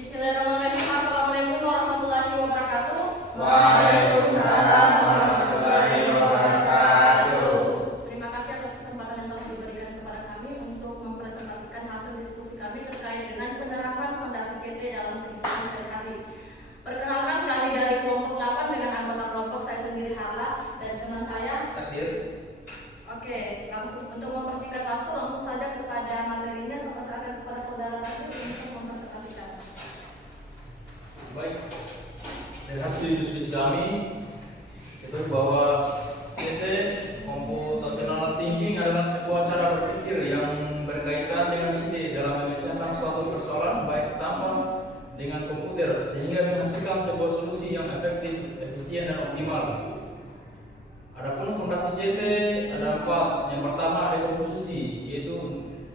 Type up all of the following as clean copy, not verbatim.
Bismillahirrahmanirrahim. Assalamualaikum warahmatullahi wabarakatuh. Waalaikumsalam warahmatullahi wabarakatuh. Terima kasih atas kesempatan yang telah diberikan kepada kami untuk mempresentasikan hasil diskusi kami terkait dengan penerapan fondasi CT dalam kehidupan sehari-hari. Perkenalkan, kami dari kelompok 8 dengan anggota kelompok saya sendiri Hala dan teman saya Takdir. Oke, langsung untuk mempersingkat waktu langsung saja kepada materinya. Saya persilakan kepada saudara Takdir untuk mempresentasikan. Baik. Dari hasil diskusi kami itu bahwa CT computational thinking adalah sebuah cara berpikir yang berkaitan dengan ide dalam memecahkan suatu persoalan baik tanpa dengan komputer sehingga menghasilkan sebuah solusi yang efektif, efisien dan optimal. Adapun fondasi CT ada 4. Yang pertama ada komposisi, yaitu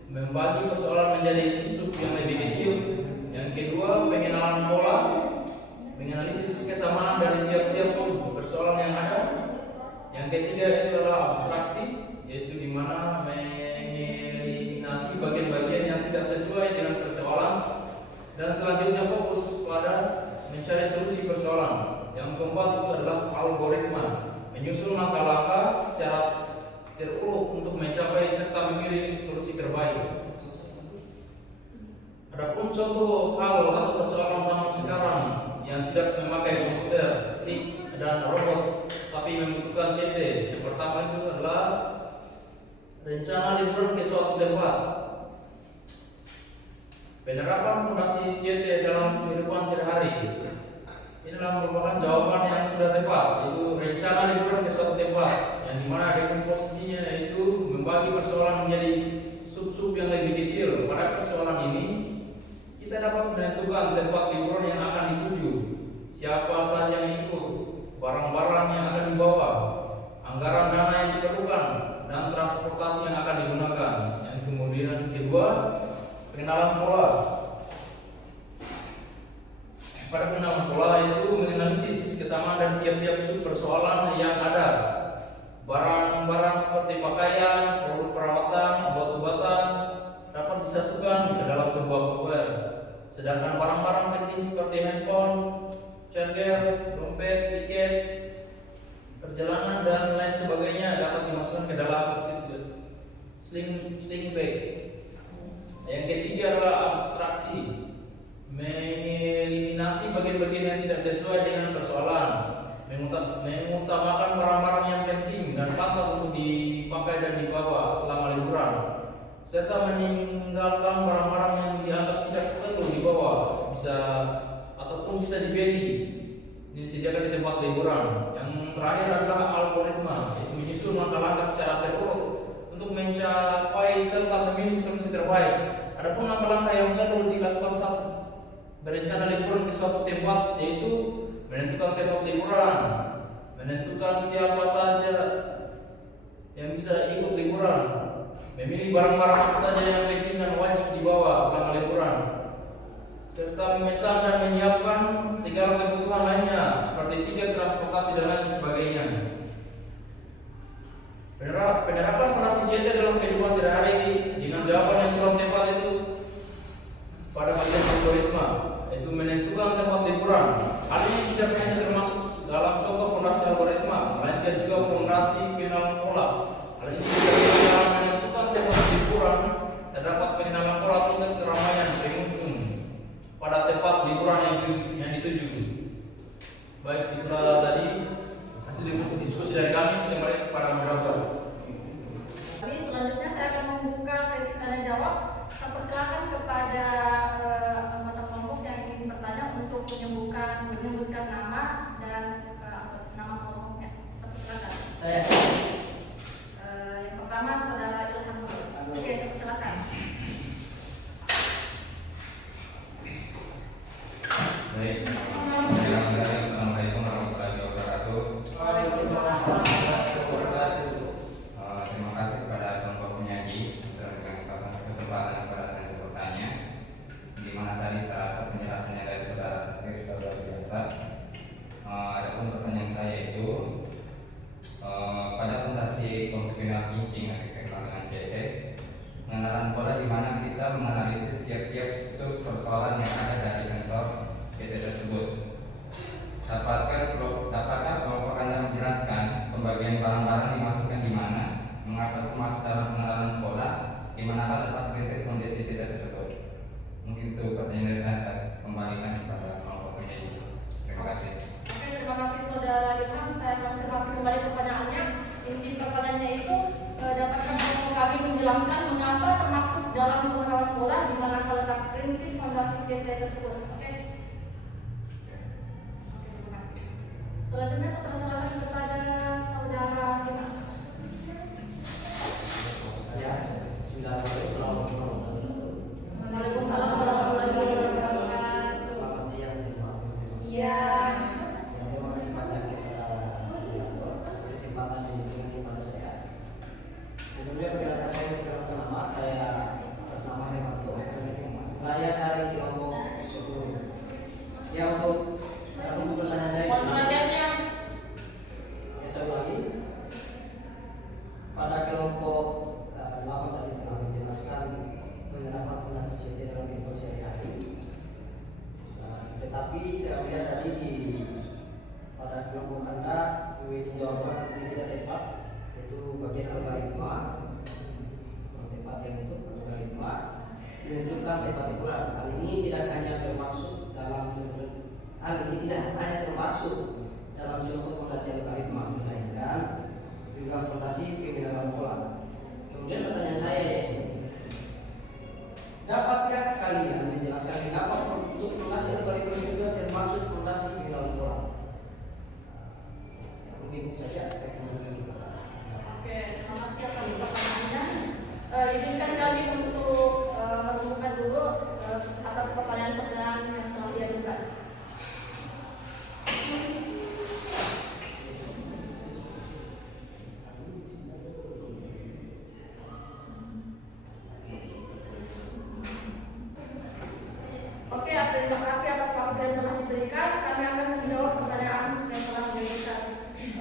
membagi persoalan menjadi sub-sub yang lebih kecil. Yang kedua pengenalan pola, menganalisis kesamaan dari tiap-tiap sub persoalan yang ada. Yang ketiga itu adalah abstraksi, yaitu di mana mengeliminasi bagian-bagian yang tidak sesuai dengan persoalan. Dan selanjutnya fokus pada mencari solusi persoalan. Yang keempat itu adalah algoritma, menyusun langkah-langkah secara terurut untuk mencapai serta memilih solusi terbaik. Adapun contoh hal atau persoalan zaman sekarang yang tidak memakai komputer, TIK dan robot, tapi membutuhkan CT. Yang pertama itu adalah rencana liburan ke suatu tempat. Penerapan fondasi CT dalam kehidupan sehari-hari inilah merupakan jawaban yang sudah tepat, yaitu rencana liburan ke suatu tempat, yang dimana dengan posisinya yaitu membagi persoalan menjadi sub-sub yang lebih kecil. Pada persoalan ini kita dapat menentukan tempat liburan yang akan dituju, siapa saja yang ikut, barang-barang yang akan dibawa, anggaran dana yang diperlukan, dan transportasi yang akan digunakan. Yang kemudian kedua, pengenalan pola. Pada pengenalan pola itu menganalisis kesamaan dan tiap-tiap sub persoalan yang ada. Barang-barang seperti pakaian, produk perawatan, obat-obatan dapat disatukan ke dalam sebuah koper. Sedangkan barang-barang penting seperti handphone, charger, dompet, tiket perjalanan dan lain sebagainya dapat dimasukkan ke dalam sling bag. Yang ketiga adalah abstraksi, mengeliminasi bagian-bagian yang tidak sesuai dengan persoalan, mengutamakan barang-barang yang penting dan pantas untuk dipakai dan dibawa selama liburan, serta meninggalkan barang-barang yang dianggap tidak perlu dibawa, ataupun bisa dibeli, disediakan di tempat liburan. Yang terakhir adalah algoritma, yaitu menyusun langkah-langkah secara terurut untuk mencapai serta memilih solusi terbaik. Adapun langkah-langkah yang perlu dilakukan saat berencana liburan ke suatu tempat, yaitu menentukan tempat liburan, menentukan siapa saja yang bisa ikut liburan, memilih barang-barang apa saja yang penting dan wajib dibawa selama liburan, serta memesan dan menyiapkan segala kebutuhan lainnya seperti tiket transportasi dan lain sebagainya. Penerapan fondasi CT dalam kehidupan sehari-hari dengan jawaban yang kurang tepat itu pada bagian algoritma, yaitu menentukan tempat liburan. Hal ini tidak hanya termasuk dalam contoh fondasi algoritma, melainkan juga fondasi pengenalan pola. Hal ini juga dalam menentukan tempat liburan terdapat pengenalan pola tingkat keramaian pengunjung pada tempat liburan yang dituju. Baik, itulah tadi hasil diskusi dari kami. Saya kembali kepada moderator. Selanjutnya saya akan membuka sesi tanya jawab. Saya persilakan kepada anggota kelompok yang ingin bertanya untuk menyebutkan nama dan nama kelompoknya. Saya persilakan. Saya. Yang pertama saudara Ilham. Oke, saya persilakan. Baik. Assalamualaikum warahmatullahi wabarakatuh. Waalaikumsalam. Terima kasih kepada kelompok penyaji telah memberikan kesempatan kepada saya untuk bertanya. Di mana tadi saya rasa penjelasannya dari saudara sudah luar biasa. Adapun pertanyaan saya itu pada fondasi computational thinking yang dikenal dengan CT, pengenalan pola di mana kita menganalisis tiap-tiap sub persoalan yang ada dari kantor CT tersebut. Oke. Terima kasih. Selanjutnya saya persilakan kepada saudara Imam. Ya, Assalamualaikum warahmatullahi wabarakatuh. Waalaikumsalam warahmatullahi wabarakatuh. Selamat siang semua. Siang. Terima kasih banyak kepada kesempatan yang diberikan kepada saya. Sebelumnya perkenalkan nama saya atas nama Hermanto. Saya dari kelompok 10. Ya, untuk pertanyaan saya. Mohon perhatiannya. Ya, saya ulangi. Pada kelompok 8 tadi telah menjelaskan penerapan fondasi CT dalam kehidupan sehari-hari. Tetapi saya lihat tadi pada kelompok Anda memilih jawaban yang tidak tepat, yaitu bagian algoritma. Tempat yang untuk algoritma menentukan tempat ukuran. Hal ini tidak hanya termasuk dalam contoh fondasi algoritma, melainkan juga fondasi pembedahan pola. Kemudian pertanyaan saya yaitu, dapatkah kalian menjelaskan mengapa untuk fondasi algoritma juga termasuk fondasi pembedahan pola? Mungkin saja saya kembali. Oke, terima kasih atas pertanyaannya. Izinkan kami untuk menemukan dulu atas pertanyaan-pertanyaan yang telah diajukan. Oke, terima kasih atas waktu yang telah diberikan. Kami akan menjawab pertanyaan yang telah diberikan.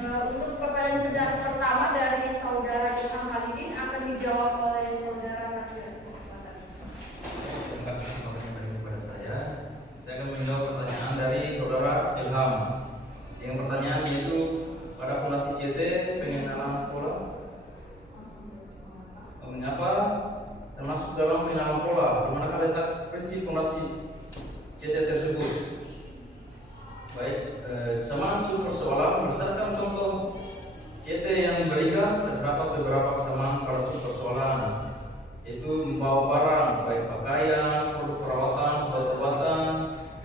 Untuk pertanyaan pertama dari saudara Ilham Halidin akan dijawab oleh saudara Nadia. Terima kasih pertanyaan kepada saya. Saya akan menjawab pertanyaan dari saudara Ilham. Yang pertanyaan yaitu pada fondasi CT pengenalan pola. Mengapa termasuk dalam pengenalan pola? Di manakah letak prinsip fondasi CT tersebut? Baik, kesamaan sumber persoalan berdasarkan contoh CT yang diberikan terdapat beberapa kesamaan pada sumber persoalan, yaitu membawa barang baik pakaian, produk perawatan, obat-obatan,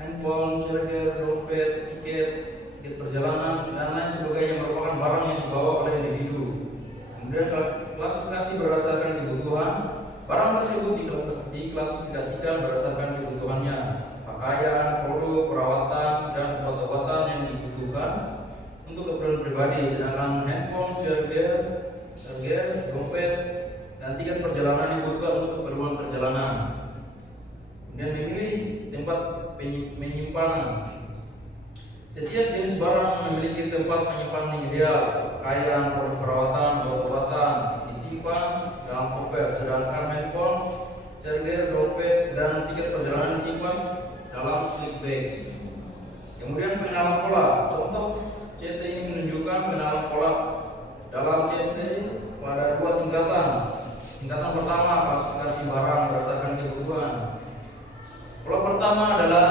handphone, charger, dompet, tiket perjalanan dan lain sebagainya merupakan barang yang dibawa oleh individu. Kemudian klasifikasi berdasarkan kebutuhan, barang tersebut diklasifikasikan berdasarkan kebutuhannya. Pakaian, produk, perawatan, dan obat-obatan yang dibutuhkan untuk keperluan pribadi, sedangkan handphone, charger, dompet, dan tiket perjalanan dibutuhkan untuk keperluan perjalanan. Kemudian memilih tempat penyimpanan. Setiap jenis barang memiliki tempat penyimpanan yang ideal. Pakaian, produk perawatan, obat-obatan disimpan dalam koper, sedangkan handphone, charger, dompet, dan tiket perjalanan disimpan dalam slip bag. Kemudian pengenalan pola. Contoh CT ini menunjukkan pengenalan pola dalam CT pada dua tingkatan. Tingkatan pertama klasifikasi barang berdasarkan kebutuhan. Pola pertama adalah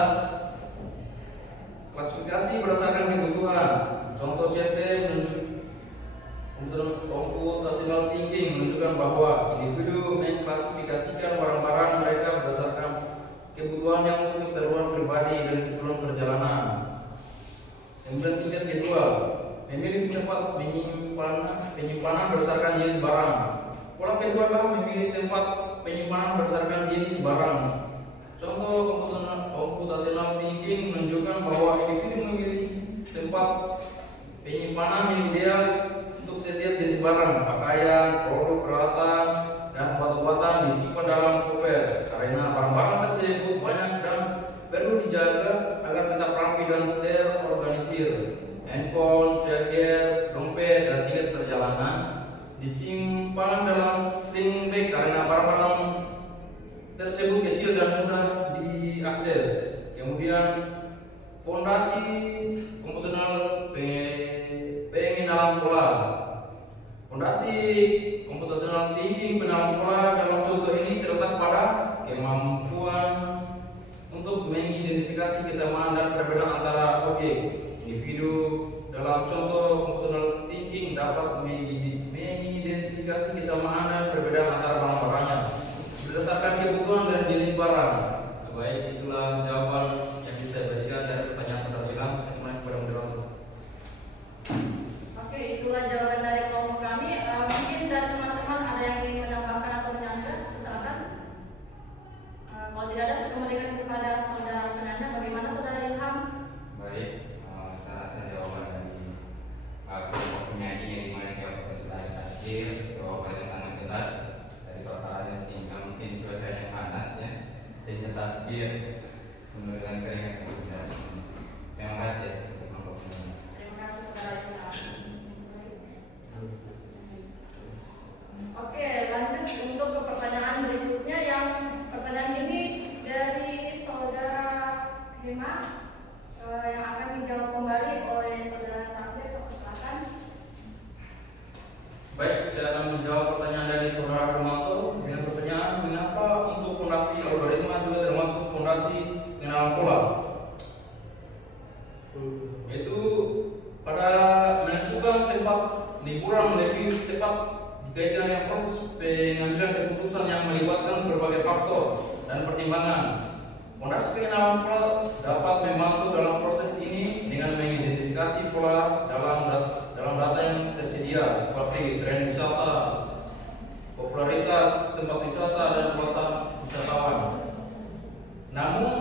klasifikasi berdasarkan kebutuhan. Contoh CT computational thinking menunjukkan bahwa individu mengklasifikasikan barang-barang mereka berdasarkan kebutuhannya untuk keperluan pribadi dan keperluan perjalanan. Kemudian tingkat kedua, memilih tempat penyimpanan berdasarkan jenis barang. Pola kedua adalah memilih tempat penyimpanan berdasarkan jenis barang. Contoh computational thinking menunjukkan bahwa individu memilih tempat penyimpanan yang ideal untuk setiap jenis barang, pakaian, produk perawatan, dan obat-obatan disimpan dalam koper karena barang-barang tersebut banyak dan perlu dijaga agar tetap rapi dan terorganisir. Handphone, charger, dompet, dan tiket perjalanan disimpan dalam sling bag karena barang-barang tersebut kecil dan mudah diakses. Kemudian fondasi computational pengenalan pola. Fondasi computational thinking pengenalan pola dalam contoh ini terletak pada kemampuan untuk mengidentifikasi kesamaan dan perbedaan antara objek. Individu dalam contoh computational thinking dapat mengidentifikasi kesamaan dan perbedaan antara barang-barangnya berdasarkan kebutuhan dan jenis barang. Baik, itulah penurunan keringat dan terima kasih untuk kelompoknya. Terima kasih saudara Yona. Oke, lanjut untuk ke pertanyaan berikutnya. Yang pertanyaan ini dari saudara Hema yang akan dijawab kembali oleh saudara Tafir. Silakan. Baik, saya akan menjawab pertanyaan dari saudara Hermanto dengan pertanyaan mengapa untuk fondasi algoritma juga termasuk fondasi pengenalan pola. Itu pada menentukan tempat liburan lebih tepat dikaitkan dengan proses pengambilan keputusan yang melibatkan berbagai faktor dan pertimbangan. Fondasi pengenalan pola dapat membantu dalam proses ini dengan mengidentifikasi pola dalam data yang tersedia seperti tren wisata, popularitas tempat wisata dan pelaksanaan wisatawan. Namun,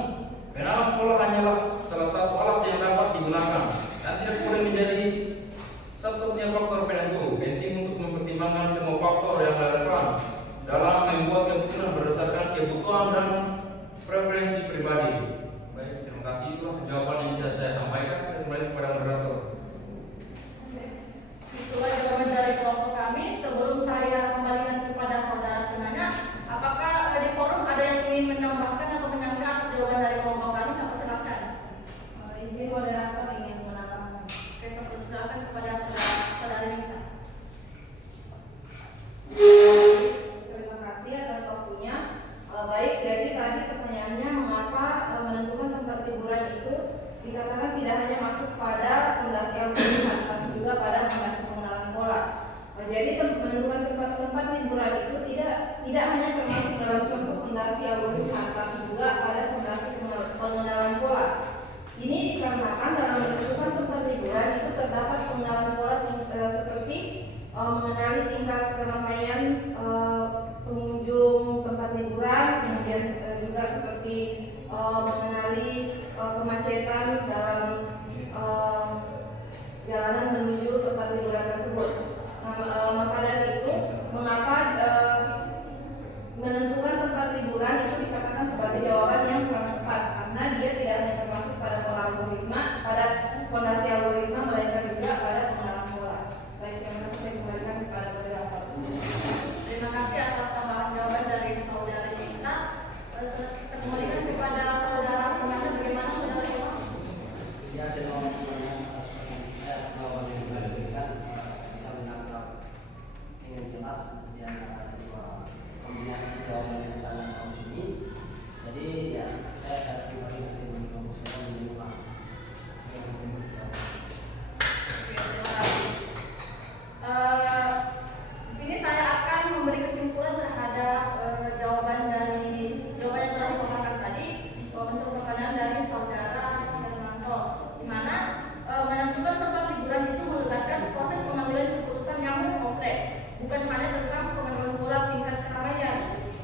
pengenalan pola hanyalah salah satu alat yang dapat digunakan dan tidak boleh menjadi satu-satunya faktor penentu. Penting untuk mempertimbangkan semua faktor yang relevan dalam membuat keputusan berdasarkan kebutuhan dan preferensi pribadi. Baik, terima kasih. Itulah jawaban yang bisa saya sampaikan. Saya kembali kepada moderator. Itulah jawaban dari kelompok kami. Sebelum saya kembalikan kepada saudara penanya, apakah di forum ada yang ingin menambahkan atau menyanggah atas jawaban dari kelompok kami? Silakan. Izin moderator ingin menambahkan. Oke, silakan kepada saudara Nita. Terima kasih atas waktunya. Baik, jadi tadi pertanyaannya mengapa menentukan tempat liburan itu dikatakan tidak hanya masuk pada fondasi algoritma, tapi juga pada fondasi pengenalan pola. Jadi menentukan tempat liburan itu tidak hanya termasuk dalam contoh fondasi algoritma, tapi juga pada fondasi pengenalan pola. Ini dikarenakan dalam menentukan tempat liburan itu terdapat pengenalan pola seperti mengenali tingkat keramaian pengunjung tempat liburan, kemudian juga seperti mengenali kemacetan dalam jalanan menuju tempat liburan tersebut. Maka dari itu, mengapa menentukan tempat liburan itu dikatakan sebagai jawaban yang kurang tepat, karena dia tidak hanya termasuk pada pola algoritma, pada fondasi algoritma, melainkan juga pada pengenalan pola. Baik, terima kasih. Saya kembalikan kepada moderator. Terima kasih atas tambahan jawaban dari saudara Nita. Saya kembalikan kepada saudara penanya. Bagaimana saudara Nita? Ya, terima kasih banyak atas jawaban yang sudah diberikan. Bisa menangkap dengan jelas di antara dua kombinasi jawaban yang sangat bagus ini. Jadi ya, saya pribadi nanti menunggu saya di rumah. Di sini saya akan memberi kesimpulan terhadap jawaban yang telah dikemukakan tadi untuk pertanyaan dari saudara Hermanto, di mana menentukan tempat liburan itu melibatkan proses pengambilan keputusan yang kompleks, bukan hanya tentang pengenalan pola tingkat keramaian.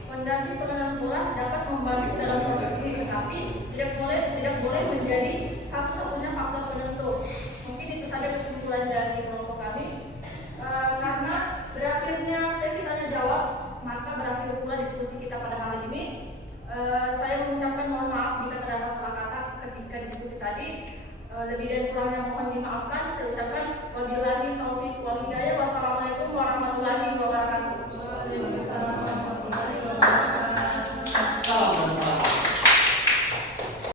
Fondasi pengenalan pola dapat membantu dalam proses ini, tetapi tidak boleh menjadi satu-satunya faktor penentu. Mungkin itu saja kesimpulan dari kelompok kami. Karena berakhirnya sesi tanya jawab, maka berakhir pula diskusi kita pada hari ini. Saya mengucapkan mohon maaf jika terdapat salah kata ketika diskusi tadi. Lebih dan kurangnya mohon dimaafkan. Saya ucapkan wabillahi taufiq wal hidayah. Wassalamualaikum warahmatullahi wabarakatuh. Waalaikumsalam warahmatullahi wabarakatuh.